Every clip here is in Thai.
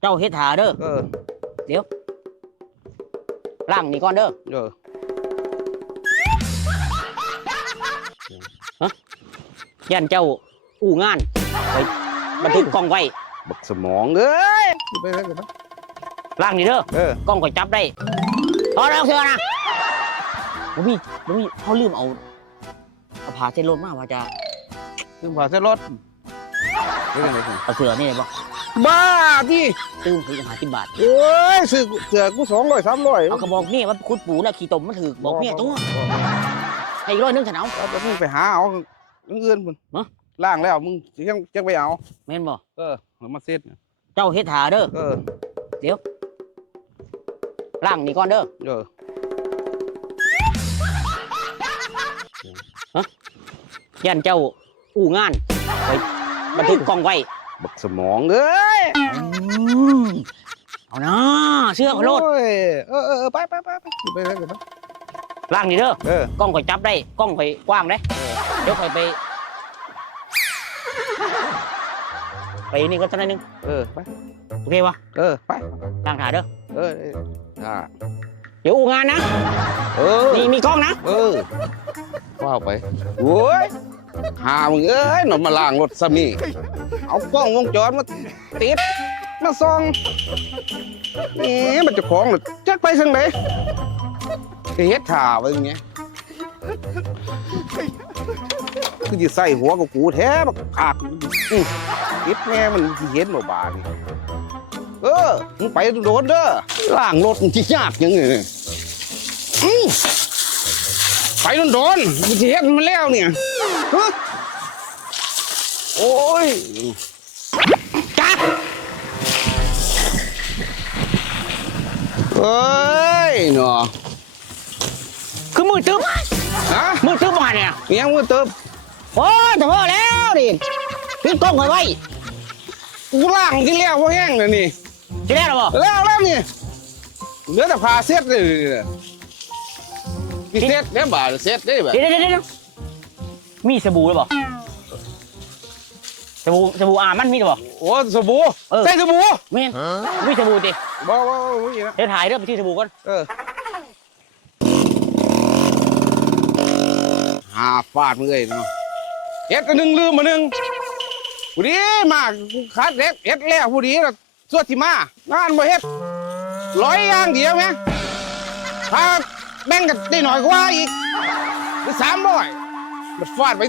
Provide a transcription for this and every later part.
เจ้าเฮ็ดหาเด้อ เออ เดี๋ยวล่างนี่ก่อนเด้อ เออยันเจ้าอู้งานไปบันทึกกล้องไว้บักสมองเอ้ยไปแล้วกันปะล่างนี่เด้อเออกล้องก็จับได้พอแล้วเสือนะบ่มีบ่มีเขาลืมเอาเอาผ้าเส้นรถมาว่าจะขึ้นผ่าเส้นรถเรื่องอะไรกันเอาเสือนี่เลยบ่ บ้าที่ตื้มถึงจะหาสิบบาท โอ้ยซื้อเสือกูสองร้อยสามร้อยเอากระบอกนี่ว่าคุดปูแล้วขี่ตมมันถือบอกเมียตัวให้อีกร้อยหนึงฉันเอาเอาไปมึงไปหาเอาเงื่อนมึงฮะ ล่างแล้วมึงยังยังไปเอา แม่นบ่เออเอามาเซ็ตเจ้าเฮ็ดหาเด้อเออล่างนี่ก่อนเด้อเออยันเจ้าอู้งานไปบันทึกกล้องไว้ บักสมองเอ้ยเอานะเชื่อขอโลดโอ้ยเออเออเออไปไปไปไปไปแล้วกันปะล่างนี่เด้อเออ กล้องข่อยจับได้กล้องข่อยกว้างได้เดี๋ยวข่อยไป ไปนี่ก็สักหน่อยหนึงเออไปโอเควะเออไปล่างถ่ายเด้อเออเอออ่าเดี๋ยวอู้งานนะเออมีมีกล้องนะ เออว้าวไปโว้ย หามึงเอ้ยหนอนมาล้างรถซะมีเอากล้องวงจรมาติด มาส่องนี่มันจะของหรือจักไปทางไหนเฮ็ดถ่าไว้อย่างเงี้ยคือจะใส่หัวกับกูแท้บักอากติดแม่มันเห็นบ่บาดนี่เออมึงไปโดนเด้อล้างรถมันสิยากยังไงเนี่ยอื้อ ไปโดนโดนๆกูจะเฮ็ดมันแล้วเนี่ยฮะโอ้ยจับเอ้ยเนาะคือมือตึ๊บฮะมือตึ๊บมาเนี่ยเมียงมือเติบโอ้ยแต่พอแล้วดิพี่กล้องข่อยไว้กูล่างที่แล้วพวกแห้งเลยนี่จะได้หรอบ่แล้วแล้วนี่เหลือแต่พาเซ็ตเลย นี่เซ็ตเนี่ยบ่าเซ็ตได้บ่าเดี๋ยวเดี๋ยวเดี๋ยวมีสบู่หรือเปล่าสบู่สบู่อาบมันมีหรือเปล่า โอ้สบู่เออ ใส่สบู่แม่นมีสบู่ดิบ่บ่บ่บ่อีกนะเดี๋ยวถ่ายเด้อไปที่สบู่ก่อนเออหาฟาดมึงเลยเนาะเฮ็ดอันหนึงลืมมาหนึงผู้ดีมากูขาดเล็กเฮ็ดแล้วผู้ดีแล้วสวดที่มางานบ่เฮ็ดร้อยอย่างเดียวแม่ถ้า แบ่งกันได้หน่อยกว่าอีกหรือสามร้อยมันฟาดไป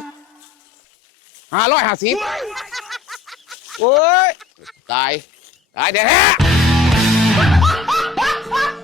ห้าร้อยห้าสิบโอ้ย ตาย ตายเดี๋ยวแฮะ